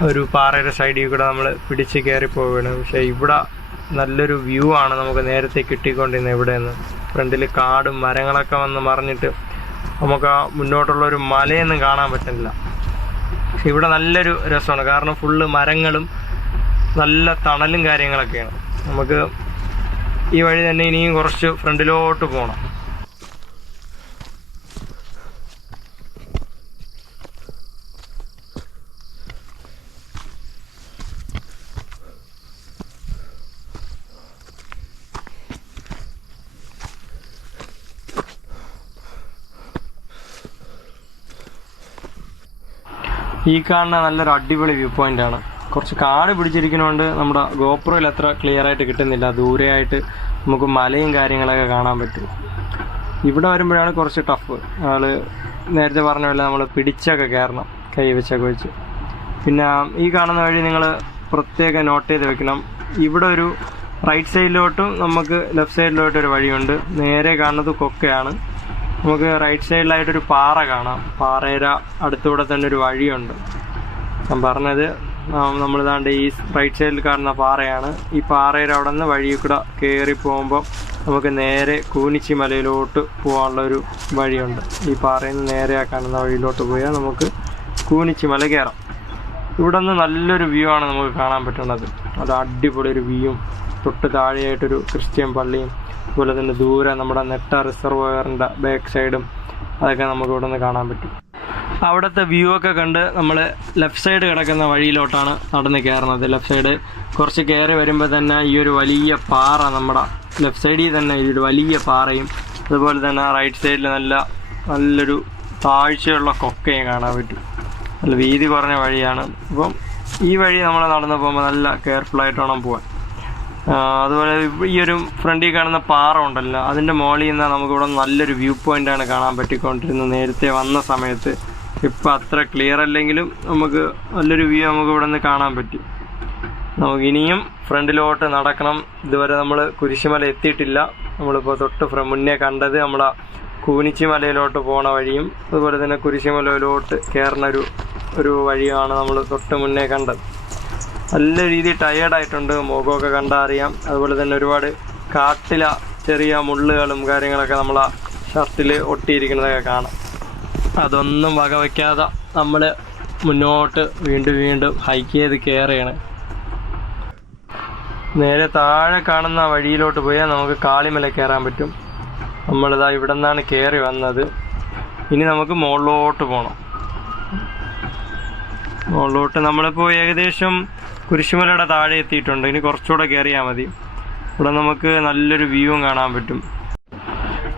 ഒരു പാറയുടെ സൈഡിൽ കൂടെ നമ്മൾ പിടിച്ച് കയറി പോവുകയാണ്. പക്ഷേ ഇവിടെ നല്ലൊരു വ്യൂ ആണ് നമുക്ക് നേരത്തെ കിട്ടിക്കൊണ്ടിരുന്നത്. ഇവിടെ നിന്ന് ഫ്രണ്ടിൽ കാടും മരങ്ങളൊക്കെ വന്ന് മറിഞ്ഞിട്ട് നമുക്ക് ആ മുന്നോട്ടുള്ളൊരു മലയൊന്നും കാണാൻ പറ്റുന്നില്ല. പക്ഷെ ഇവിടെ നല്ലൊരു രസമാണ്, കാരണം ഫുള്ള് മരങ്ങളും നല്ല തണലും കാര്യങ്ങളൊക്കെയാണ്. നമുക്ക് ഈ വഴി തന്നെ ഇനിയും കുറച്ച് ഫ്രണ്ടിലോട്ട് പോകണം. ഈ കാണുന്ന നല്ലൊരു അടിപൊളി വ്യൂ പോയിന്റ് ആണ്. കുറച്ച് കാട് പിടിച്ചിരിക്കുന്നതുകൊണ്ട് നമ്മുടെ ഗോപ്രോയിൽ അത്ര ക്ലിയർ ആയിട്ട് കിട്ടുന്നില്ല. ദൂരെയായിട്ട് നമുക്ക് മലയും കാര്യങ്ങളൊക്കെ കാണാൻ പറ്റും. ഇവിടെ വരുമ്പോഴാണ് കുറച്ച് ടഫ്. നേരത്തെ പറഞ്ഞ പോലെ നമ്മൾ പിടിച്ചൊക്കെ കയറണം, കൈ വെച്ചൊക്കെ വെച്ച്. പിന്നെ ഈ കാണുന്ന വഴി നിങ്ങൾ പ്രത്യേകം നോട്ട് ചെയ്ത് വെക്കണം. ഇവിടെ ഒരു റൈറ്റ് സൈഡിലോട്ടും നമുക്ക് ലെഫ്റ്റ് സൈഡിലോട്ടും ഒരു വഴിയുണ്ട്. നേരെ കാണുന്നത് കൊക്കയാണ്. നമുക്ക് റൈറ്റ് സൈഡിലായിട്ടൊരു പാറ കാണാം. പാറയുടെ അടുത്തൂടെ തന്നെ ഒരു വഴിയുണ്ട്. ഞാൻ പറഞ്ഞത് നമ്മളിതാണ്ട് ഈ റൈറ്റ് സൈഡിൽ കാണുന്ന പാറയാണ്. ഈ പാറയുടെ അവിടെ നിന്ന് വഴി കൂടെ കയറി പോകുമ്പോൾ നമുക്ക് നേരെ കൂനിച്ചി മലയിലോട്ട് പോകാനുള്ളൊരു വഴിയുണ്ട്. ഈ പാറയിൽ നിന്ന് നേരെ ആ കാണുന്ന വഴിയിലോട്ട് പോയാൽ നമുക്ക് കൂനിച്ചി മല കയറാം. ഇവിടെ നിന്ന് നല്ലൊരു വ്യൂ ആണ് നമുക്ക് കാണാൻ പറ്റുന്നത്. അത് അടിപൊളി ഒരു വ്യൂവും, തൊട്ട് താഴെയായിട്ടൊരു ക്രിസ്ത്യൻ പള്ളിയും, അതുപോലെ തന്നെ ദൂരെ നമ്മുടെ നെട്ട റിസർവോയറിൻ്റെ ബാക്ക് സൈഡും അതൊക്കെ നമുക്ക് ഇവിടെ നിന്ന് കാണാൻ പറ്റും. അവിടുത്തെ വ്യൂ ഒക്കെ കണ്ട് നമ്മൾ ലെഫ്റ്റ് സൈഡ് കിടക്കുന്ന വഴിയിലോട്ടാണ് നടന്ന് കയറുന്നത്. ലെഫ്റ്റ് സൈഡ് കുറച്ച് കയറി വരുമ്പോൾ തന്നെ ഈ ഒരു വലിയ പാറ, നമ്മുടെ ലെഫ്റ്റ് സൈഡിൽ തന്നെ ഈ ഒരു വലിയ പാറയും, അതുപോലെ തന്നെ റൈറ്റ് സൈഡിൽ നല്ലൊരു താഴ്ചയുള്ള കൊക്കയും കാണാൻ പറ്റും. നല്ല വീതി കുറഞ്ഞ വഴിയാണ്. അപ്പം ഈ വഴി നമ്മൾ നടന്നു പോകുമ്പോൾ നല്ല കെയർഫുള്ളായിട്ട് വേണം പോകാൻ. അതുപോലെ ഈ ഒരു ഫ്രണ്ടിൽ കാണുന്ന പാറ ഉണ്ടല്ലോ, അതിൻ്റെ മുകളിൽ നിന്ന് നമുക്കിവിടെ നല്ലൊരു വ്യൂ പോയിൻ്റാണ് കാണാൻ പറ്റിക്കൊണ്ടിരുന്നത് നേരത്തെ വന്ന സമയത്ത്. ഇപ്പം അത്ര ക്ലിയർ അല്ലെങ്കിലും നമുക്ക് നല്ലൊരു വ്യൂ നമുക്ക് ഇവിടെ നിന്ന് കാണാൻ പറ്റി. നമുക്ക് ഇനിയും ഫ്രണ്ടിലോട്ട് നടക്കണം. ഇതുവരെ നമ്മൾ കുരിശുമല എത്തിയിട്ടില്ല. നമ്മളിപ്പോൾ തൊട്ട് മുന്നേ കണ്ടത് നമ്മളെ കൂനിച്ചി മലയിലോട്ട് പോണ വഴിയും അതുപോലെ തന്നെ കുരിശുമലയിലോട്ട് കയറുന്ന ഒരു വഴിയാണ് നമ്മൾ തൊട്ട് മുന്നേ കണ്ടത്. നല്ല രീതിയിൽ ടയേർഡായിട്ടുണ്ട്, മുഖമൊക്കെ കണ്ടാൽ അറിയാം. അതുപോലെ തന്നെ ഒരുപാട് കാട്ടില ചെറിയ മുള്ളുകളും കാര്യങ്ങളൊക്കെ നമ്മളെ ഷർട്ടിൽ ഒട്ടിയിരിക്കുന്നതൊക്കെ കാണാം. അതൊന്നും വകവയ്ക്കാതെ നമ്മൾ മുന്നോട്ട് വീണ്ടും ഹൈക്ക് ചെയ്ത് കയറുകയാണ്. നേരെ താഴെ കാണുന്ന വഴിയിലോട്ട് പോയാൽ നമുക്ക് കാളിമല കയറാൻ പറ്റും. നമ്മളിതാ ഇവിടെ നിന്നാണ് കയറി വന്നത്. ഇനി നമുക്ക് മുകളിലോട്ട് പോകണം. മുകളിലോട്ട് നമ്മളിപ്പോൾ ഏകദേശം കുരിശുമലയുടെ താഴെ എത്തിയിട്ടുണ്ട്. ഇനി കുറച്ചുകൂടെ കയറിയാൽ മതി. ഇവിടെ നമുക്ക് നല്ലൊരു വ്യൂവും കാണാൻ പറ്റും.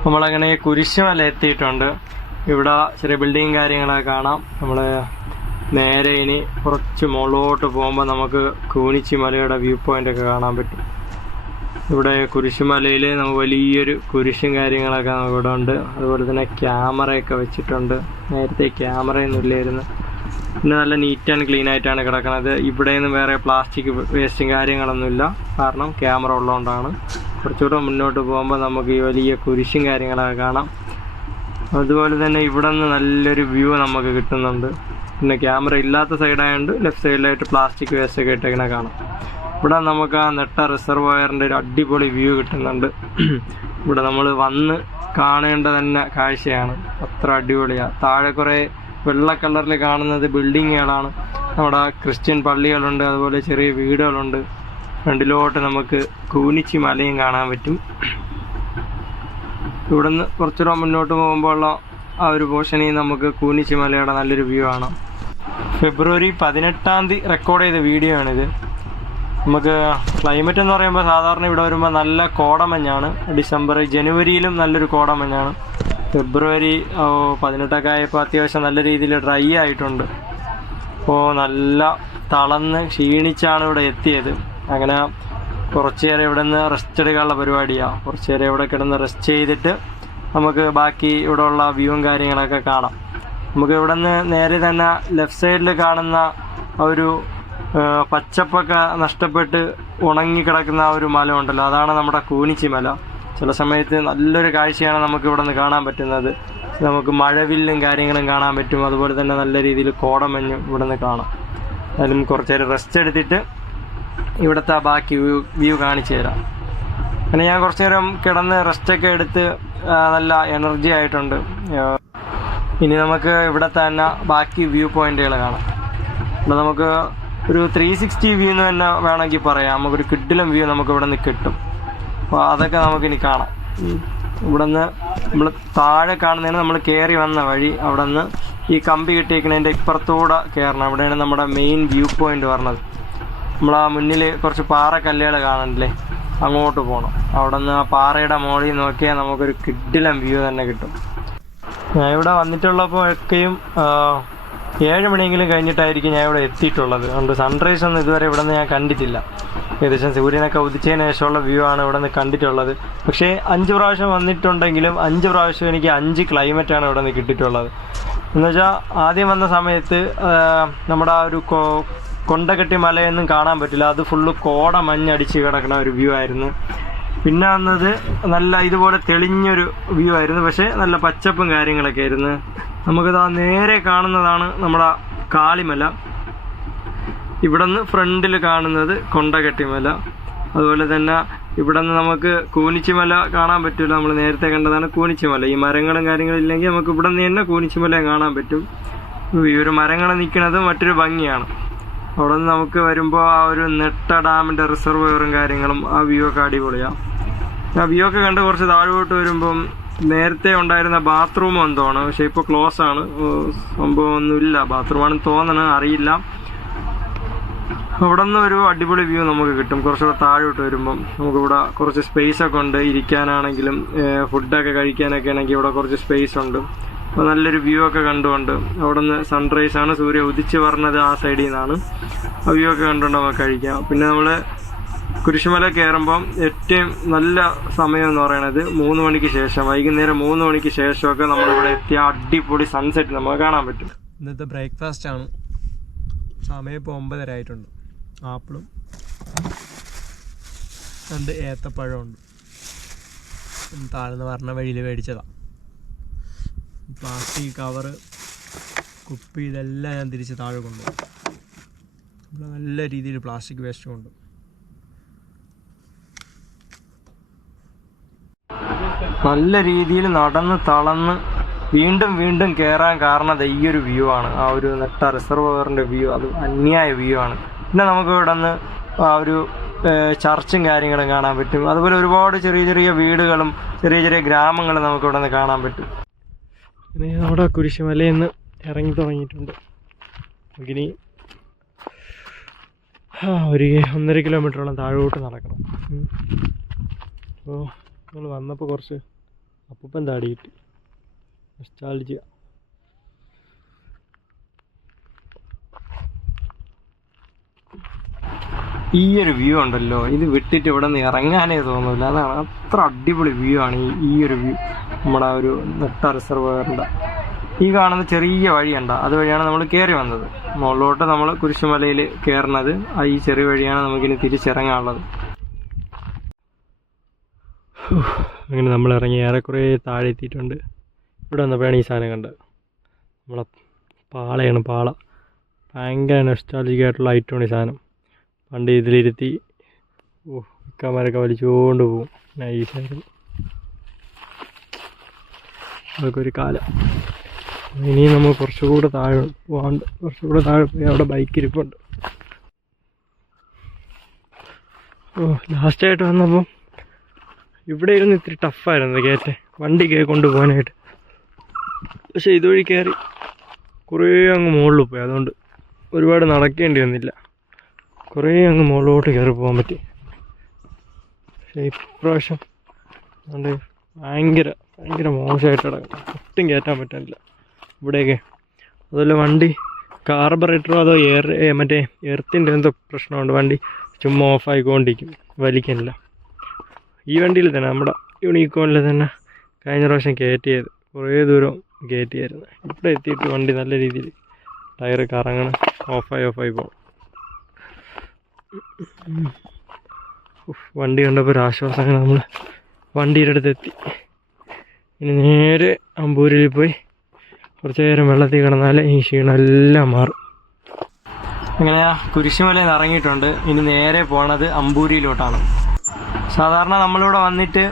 നമ്മളങ്ങനെ കുരിശുമല എത്തിയിട്ടുണ്ട്. ഇവിടെ ചെറിയ ബിൽഡിങ് കാര്യങ്ങളൊക്കെ കാണാം. നമ്മൾ നേരെ ഇനി കുറച്ച് മുകളിലോട്ട് പോകുമ്പോൾ നമുക്ക് കൂനിച്ചിമലയുടെ വ്യൂ പോയിൻ്റൊക്കെ കാണാൻ പറ്റും. ഇവിടെ കുരിശുമലയിൽ നമുക്ക് വലിയൊരു കുരിശും കാര്യങ്ങളൊക്കെ നമുക്ക് ഇവിടെ ഉണ്ട്. അതുപോലെ തന്നെ ക്യാമറയൊക്കെ വെച്ചിട്ടുണ്ട്. നേരത്തെ ക്യാമറയൊന്നും ഇല്ലായിരുന്നു. പിന്നെ നല്ല നീറ്റ് ആൻഡ് ക്ലീൻ ആയിട്ടാണ് കിടക്കുന്നത്. ഇവിടെയൊന്നും വേറെ പ്ലാസ്റ്റിക് വേസ്റ്റും കാര്യങ്ങളൊന്നുമില്ല, കാരണം ക്യാമറ ഉള്ളതുകൊണ്ടാണ്. കുറച്ചുകൂടെ മുന്നോട്ട് പോകുമ്പോൾ നമുക്ക് ഈ വലിയ കുരിശും കാര്യങ്ങളൊക്കെ കാണാം. അതുപോലെ തന്നെ ഇവിടെ നിന്ന് നല്ലൊരു വ്യൂ നമുക്ക് കിട്ടുന്നുണ്ട്. പിന്നെ ക്യാമറ ഇല്ലാത്ത സൈഡായതുകൊണ്ട് ലെഫ്റ്റ് സൈഡിലായിട്ട് പ്ലാസ്റ്റിക് വേസ്റ്റൊക്കെ ഇട്ടേക്കണ കാണാം. ഇവിടെ നമുക്ക് ആ നെട്ട റിസർവോയറിൻ്റെ ഒരു അടിപൊളി വ്യൂ കിട്ടുന്നുണ്ട്. ഇവിടെ നമ്മൾ വന്ന് കാണേണ്ട തന്നെ കാഴ്ചയാണ്, അത്ര അടിപൊളിയാണ്. താഴെ കുറേ വെള്ള കളറിൽ കാണുന്നത് ബിൽഡിങ്ങുകളാണ്. നമ്മുടെ ക്രിസ്ത്യൻ പള്ളികളുണ്ട്, അതുപോലെ ചെറിയ വീടുകളുണ്ട്. ഫ്രണ്ടിലോട്ട് നമുക്ക് കൂനിച്ചി മലയും കാണാൻ പറ്റും. ഇവിടുന്ന് കുറച്ചുകൂടെ മുന്നോട്ട് പോകുമ്പോഴുള്ള ആ ഒരു പോർഷനിൽ നമുക്ക് കൂനിച്ചി മലയുടെ നല്ലൊരു വ്യൂ ആണ്. ഫെബ്രുവരി 18 റെക്കോർഡ് ചെയ്ത വീഡിയോ ആണിത്. നമുക്ക് ക്ലൈമറ്റ് എന്ന് പറയുമ്പോൾ സാധാരണ ഇവിടെ വരുമ്പോൾ നല്ല കോടമഞ്ഞാണ്. ഡിസംബർ ജനുവരിയിലും നല്ലൊരു കോടമഞ്ഞാണ്. ഫെബ്രുവരി 18 ആയപ്പോൾ അത്യാവശ്യം നല്ല രീതിയിൽ ഡ്രൈ ആയിട്ടുണ്ട്. അപ്പോൾ നല്ല തളർന്ന് ക്ഷീണിച്ചാണ് ഇവിടെ എത്തിയത്. അങ്ങനെ കുറച്ച് നേരം ഇവിടെ നിന്ന് റെസ്റ്റ് എടുക്കാനുള്ള പരിപാടിയാണ്. കുറച്ച് നേരം ഇവിടെ കിടന്ന് റെസ്റ്റ് ചെയ്തിട്ട് നമുക്ക് ബാക്കി ഇവിടെ ഉള്ള വ്യൂവും കാര്യങ്ങളൊക്കെ കാണാം. നമുക്ക് ഇവിടെ നിന്ന് നേരെ തന്നെ ലെഫ്റ്റ് സൈഡിൽ കാണുന്ന ഒരു പച്ചപ്പൊക്കെ നഷ്ടപ്പെട്ട് ഉണങ്ങിക്കിടക്കുന്ന ആ ഒരു മല ഉണ്ടല്ലോ, അതാണ് നമ്മുടെ കൂനിച്ചി മല. ചില സമയത്ത് നല്ലൊരു കാഴ്ചയാണ് നമുക്ക് ഇവിടെ നിന്ന് കാണാൻ പറ്റുന്നത്. നമുക്ക് മഴവില്ലും കാര്യങ്ങളും കാണാൻ പറ്റും. അതുപോലെ തന്നെ നല്ല രീതിയിൽ കോടമഞ്ഞും ഇവിടെ നിന്ന് കാണാം. അതിലും കുറച്ച് നേരം റെസ്റ്റ് എടുത്തിട്ട് ഇവിടുത്തെ ബാക്കി വ്യൂ കാണിച്ചു തരാം. പിന്നെ ഞാൻ കുറച്ച് നേരം കിടന്ന് റെസ്റ്റൊക്കെ എടുത്ത് നല്ല എനർജി ആയിട്ടുണ്ട്. ഇനി നമുക്ക് ഇവിടെ തന്നെ ബാക്കി വ്യൂ പോയിന്റുകൾ കാണാം. ഇവിടെ നമുക്ക് ഒരു 360 വ്യൂ എന്ന് തന്നെ വേണമെങ്കിൽ പറയാം. നമുക്കൊരു കിഡിലും വ്യൂ നമുക്ക് ഇവിടെ നിന്ന് കിട്ടും. അപ്പോൾ അതൊക്കെ നമുക്കിനി കാണാം. ഇവിടെ നിന്ന് നമ്മൾ താഴെ കാണുന്നതിന് നമ്മൾ കയറി വന്ന വഴി, അവിടെ നിന്ന് ഈ കമ്പി കിട്ടിയിരിക്കുന്നതിൻ്റെ ഇപ്പുറത്തൂടെ കയറണം. ഇവിടെയാണ് നമ്മുടെ മെയിൻ വ്യൂ പോയിന്റ് പറഞ്ഞത്. നമ്മൾ ആ മുന്നിൽ കുറച്ച് പാറക്കല്ലുകൾ കാണണ്ടല്ലേ, അങ്ങോട്ട് പോകണം. അവിടെ നിന്ന് ആ പാറയുടെ മുകളിൽ നോക്കിയാൽ നമുക്കൊരു കിഡിലും വ്യൂ തന്നെ കിട്ടും. ഞാൻ ഇവിടെ വന്നിട്ടുള്ളപ്പോഴൊക്കെയും 7 മണിയെങ്കിലും കഴിഞ്ഞിട്ടായിരിക്കും ഞാൻ ഇവിടെ എത്തിയിട്ടുള്ളത്. അതുകൊണ്ട് സൺറൈസ് ഒന്നും ഇതുവരെ ഇവിടെ നിന്ന് ഞാൻ കണ്ടിട്ടില്ല. ഏകദേശം സൂര്യനൊക്കെ ഉദിച്ചതിന് ശേഷമുള്ള വ്യൂ ആണ് ഇവിടെ നിന്ന് കണ്ടിട്ടുള്ളത്. പക്ഷേ 5 പ്രാവശ്യം വന്നിട്ടുണ്ടെങ്കിലും 5 പ്രാവശ്യം എനിക്ക് 5 ക്ലൈമറ്റാണ് ഇവിടെ നിന്ന് കിട്ടിയിട്ടുള്ളത്. എന്നുവെച്ചാൽ ആദ്യം വന്ന സമയത്ത് നമ്മുടെ ആ ഒരു കൊണ്ടകെട്ടി മലയൊന്നും കാണാൻ പറ്റില്ല. അത് ഫുള്ള് കോട മഞ്ഞടിച്ച് കിടക്കുന്ന ഒരു വ്യൂ ആയിരുന്നു. പിന്നെ വന്നത് നല്ല ഇതുപോലെ തെളിഞ്ഞൊരു വ്യൂ ആയിരുന്നു. പക്ഷേ നല്ല പച്ചപ്പും കാര്യങ്ങളൊക്കെ ആയിരുന്നു. നമുക്കിത് നേരെ കാണുന്നതാണ് നമ്മുടെ കാളിമല. ഇവിടെ നിന്ന് ഫ്രണ്ടിൽ കാണുന്നത് കൊണ്ടകെട്ടിമല. അതുപോലെ തന്നെ ഇവിടെ നിന്ന് നമുക്ക് കൂനിച്ചിമല കാണാൻ പറ്റില്ല. നമ്മൾ നേരത്തെ കണ്ടതാണ് കൂനിച്ചിമല. ഈ മരങ്ങളും കാര്യങ്ങളും ഇല്ലെങ്കിൽ നമുക്ക് ഇവിടെ നിന്ന് തന്നെ കൂനിച്ചിമല കാണാൻ പറ്റും. ഈ ഒരു മരങ്ങൾ നിൽക്കുന്നത് മറ്റൊരു ഭംഗിയാണ്. അവിടെ നിന്ന് നമുക്ക് വരുമ്പോൾ ആ ഒരു നെട്ട ഡാമിൻ്റെ റിസർവോയറും കാര്യങ്ങളും ആ വ്യൂ ഒക്കെ അടിപൊളിയാണ്. ആ വ്യൂ ഒക്കെ കണ്ട് കുറച്ച് താഴോട്ട് വരുമ്പം നേരത്തെ ഉണ്ടായിരുന്ന ബാത്റൂം എന്തോണ്, പക്ഷെ ഇപ്പോൾ ക്ലോസ് ആണ്. സംഭവം ഒന്നുമില്ല, ബാത്റൂമാണെന്ന് തോന്നണം, അറിയില്ല. അവിടെ നിന്ന് ഒരു അടിപൊളി വ്യൂ നമുക്ക് കിട്ടും. കുറച്ചുകൂടെ താഴോട്ട് വരുമ്പം നമുക്കിവിടെ കുറച്ച് സ്പേസ് ഒക്കെ ഉണ്ട്. ഇരിക്കാനാണെങ്കിലും ഫുഡൊക്കെ കഴിക്കാനൊക്കെ ആണെങ്കിൽ ഇവിടെ കുറച്ച് സ്പേസ് ഉണ്ട്. അപ്പോൾ നല്ലൊരു വ്യൂ ഒക്കെ കണ്ടുകൊണ്ട് അവിടെ നിന്ന് സൺറൈസ് ആണ്, സൂര്യ ഉദിച്ച് പറഞ്ഞത് ആ സൈഡിൽ നിന്നാണ്. ആ വ്യൂ ഒക്കെ കണ്ടുകൊണ്ട് നമുക്ക് കഴിക്കാം. പിന്നെ നമ്മൾ കുരിശുമല കയറുമ്പം ഏറ്റവും നല്ല സമയം എന്ന് പറയുന്നത് 3 മണിക്ക് ശേഷം, വൈകുന്നേരം 3 മണിക്ക് ശേഷമൊക്കെ നമ്മളിവിടെ എത്തിയ അടിപൊളി സൺസെറ്റ് നമുക്ക് കാണാൻ പറ്റും. ഇന്നത്തെ ബ്രേക്ക്ഫാസ്റ്റ് ആണ്. സമയം ഇപ്പോൾ 9:30 ആയിട്ടുണ്ട്. ആപ്പിളും 2 ഏത്തപ്പഴമുണ്ട്. താഴ്ന്ന് പറഞ്ഞ വഴിയിൽ മേടിച്ചതാണ്. പ്ലാസ്റ്റിക് കവറ്, കുപ്പി, ഇതെല്ലാം ഞാൻ തിരിച്ച് താഴെ കൊണ്ടുപോകും. ഇവിടെ നല്ല രീതിയിൽ പ്ലാസ്റ്റിക് വേസ്റ്റും ഉണ്ട്. നല്ല രീതിയിൽ നടന്ന് തളർന്ന് വീണ്ടും വീണ്ടും കയറാൻ കാരണം ഈ ഒരു വ്യൂ ആണ്. ആ ഒരു നെട്ട റിസർവോയറിൻ്റെ വ്യൂ, അത് അന്യായ വ്യൂ ആണ്. പിന്നെ നമുക്ക് ഇവിടെ നിന്ന് ആ ഒരു ചർച്ചും കാര്യങ്ങളും കാണാൻ പറ്റും. അതുപോലെ ഒരുപാട് ചെറിയ ചെറിയ വീടുകളും ചെറിയ ചെറിയ ഗ്രാമങ്ങളും നമുക്ക് ഇവിടെ നിന്ന് കാണാൻ പറ്റും. പിന്നെ അവിടെ കുരിശുമലയിൽ നിന്ന് ഇറങ്ങി തുടങ്ങിയിട്ടുണ്ട്. നമുക്കിനി ഒരു 1.5 കിലോമീറ്ററോളം താഴോട്ട് നടക്കണം. അപ്പോൾ നമ്മൾ വന്നപ്പോൾ കുറച്ച് അപ്പൂപ്പൻ താടി കിട്ടി. നൊസ്റ്റാൾജിയ. ഈ ഒരു വ്യൂ ഉണ്ടല്ലോ, ഇത് വിട്ടിട്ട് ഇവിടെ നിന്ന് ഇറങ്ങാനേ തോന്നില്ല. അതാണ് അത്ര അടിപൊളി വ്യൂ ആണ് ഈ ഒരു വ്യൂ. നമ്മുടെ ഒരു നെട്ട റിസർവറിൻ്റെ ഈ കാണുന്ന ചെറിയ വഴിയുണ്ട്, അതുവഴിയാണ് നമ്മൾ കയറി വന്നത്. മുകളിലോട്ട് നമ്മൾ കുരിശുമലയിൽ കയറുന്നത് ഈ ചെറിയ വഴിയാണ് നമുക്കിനി തിരിച്ചിറങ്ങാനുള്ളത്. അങ്ങനെ നമ്മൾ ഇറങ്ങി ഏറെക്കുറെ താഴെ എത്തിയിട്ടുണ്ട്. ഇവിടെ വന്നപ്പോഴാണ് ഈ സാധനം കണ്ടത്. നമ്മളെ പാളയാണ് പാള. ഭയങ്കര നൊസ്റ്റാൾജിക് ആയിട്ടുള്ള ഐറ്റമാണ് ഈ സാധനം. പണ്ട് ഇതിലിരുത്തി ഇക്കാമാരൊക്കെ വലിച്ചുകൊണ്ട് പോകും. നൈസായിരുന്നു അതൊക്കെ ഒരു കാലം. ഇനി നമ്മൾ കുറച്ചുകൂടെ താഴെ പോകാണ്ട്, കുറച്ചുകൂടെ താഴെ പോയി അവിടെ ബൈക്ക് ഇരിപ്പുണ്ട്. ലാസ്റ്റായിട്ട് വന്നപ്പോൾ ഇവിടെ ഇരുന്ന് ഇത്തിരി ടഫായിരുന്നു കയറ്റം, വണ്ടി കൊണ്ടുപോകാനായിട്ട്. പക്ഷേ ഇതുവഴി കയറി കുറേ അങ്ങ് മുകളിൽ പോയി, അതുകൊണ്ട് ഒരുപാട് നടക്കേണ്ടി വന്നില്ല. കുറേ അങ്ങ് മുകളിലോട്ട് കയറി പോകാൻ പറ്റി. പക്ഷേ ഇപ്രാവശ്യം അതുകൊണ്ട് ഭയങ്കര മോശമായിട്ട് കിടക്കും, ഒട്ടും കയറ്റാൻ പറ്റാനില്ല ഇവിടെയൊക്കെ. അതുപോലെ വണ്ടി കാർബറേറ്ററോ അതോ മറ്റേ എർത്തിൻ്റെ എന്തോ പ്രശ്നമുണ്ട്, വണ്ടി ചുമ്മാ ഓഫായിക്കൊണ്ടിരിക്കും, വലിക്കുന്നില്ല. ഈ വണ്ടിയിൽ തന്നെ നമ്മുടെ യൂണിക്കോണിൽ തന്നെ കഴിഞ്ഞ പ്രാവശ്യം കയറ്റിയത്, കുറേ ദൂരം കയറ്റിയായിരുന്നു. ഇവിടെ എത്തിയിട്ട് വണ്ടി നല്ല രീതിയിൽ ടയർ കറങ്ങണം, ഓഫായി പോകും. വണ്ടി കണ്ടപ്പോൾ ഒരു ആശ്വാസം. അങ്ങനെ നമ്മൾ വണ്ടിയുടെ അടുത്തെത്തി. ഇനി നേരെ അമ്പൂരിൽ പോയി കുറച്ച് നേരം വെള്ളത്തിൽ കിടന്നാൽ ഈ ക്ഷീണമെല്ലാം മാറും. അങ്ങനെ കുരിശുമലയിൽ നിന്ന് ഇറങ്ങിയിട്ടുണ്ട്. ഇനി നേരെ പോണത് അമ്പൂരിയിലോട്ടാണ്. സാധാരണ നമ്മളിവിടെ വന്നിട്ട്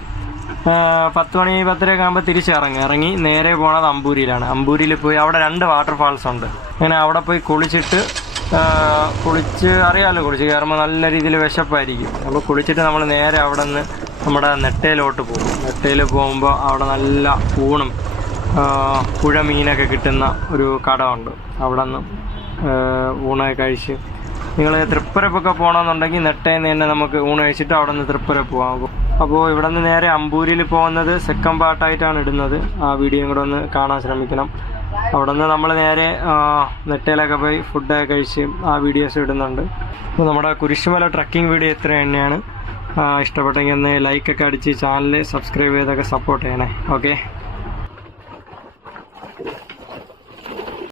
10 മണി 10:30 ആകുമ്പോൾ തിരിച്ചിറങ്ങി നേരെ പോണത് അമ്പൂരിയിലാണ്. അമ്പൂരിയിൽ പോയി അവിടെ 2 വാട്ടർഫാൾസ് ഉണ്ട്. അങ്ങനെ അവിടെ പോയി കുളിച്ച് കയറുമ്പോൾ നല്ല രീതിയിൽ വിശപ്പായിരിക്കും. അപ്പോൾ കുളിച്ചിട്ട് നമ്മൾ നേരെ അവിടെ നിന്ന് നമ്മുടെ നെട്ടയിലോട്ട് പോകും. നെട്ടയിൽ പോകുമ്പോൾ അവിടെ നല്ല ഊണും പുഴ മീനൊക്കെ കിട്ടുന്ന ഒരു കടമുണ്ട്. അവിടെ നിന്ന് ഊണൊക്കെ കഴിച്ച് നിങ്ങൾ തൃപ്പരപ്പൊക്കെ പോകണമെന്നുണ്ടെങ്കിൽ നെട്ടയിൽ നിന്ന് തന്നെ നമുക്ക് ഊണ് കഴിച്ചിട്ട് അവിടെ നിന്ന് തൃപ്പര പോകാം. അപ്പോൾ ഇവിടെ നിന്ന് നേരെ അമ്പൂരിയിൽ പോകുന്നത് സെക്കൻഡ് പാർട്ടായിട്ടാണ് ഇടുന്നത്. ആ വീഡിയോയും കൂടെ ഒന്ന് കാണാൻ ശ്രമിക്കണം. അവിടെ നിന്ന് നമ്മൾ നേരെ നെട്ടയിലൊക്കെ പോയി ഫുഡൊക്കെ കഴിച്ച് ആ വീഡിയോസ് ഇടുന്നുണ്ട്. അപ്പോൾ നമ്മുടെ കുരിശുമല ട്രക്കിംഗ് വീഡിയോ ഇത്ര തന്നെയാണ്. ഇഷ്ടപ്പെട്ടെങ്കിൽ ഒന്ന് ലൈക്കൊക്കെ അടിച്ച് ചാനൽ സബ്സ്ക്രൈബ് ചെയ്തൊക്കെ സപ്പോർട്ട് ചെയ്യണേ. ഓക്കെ.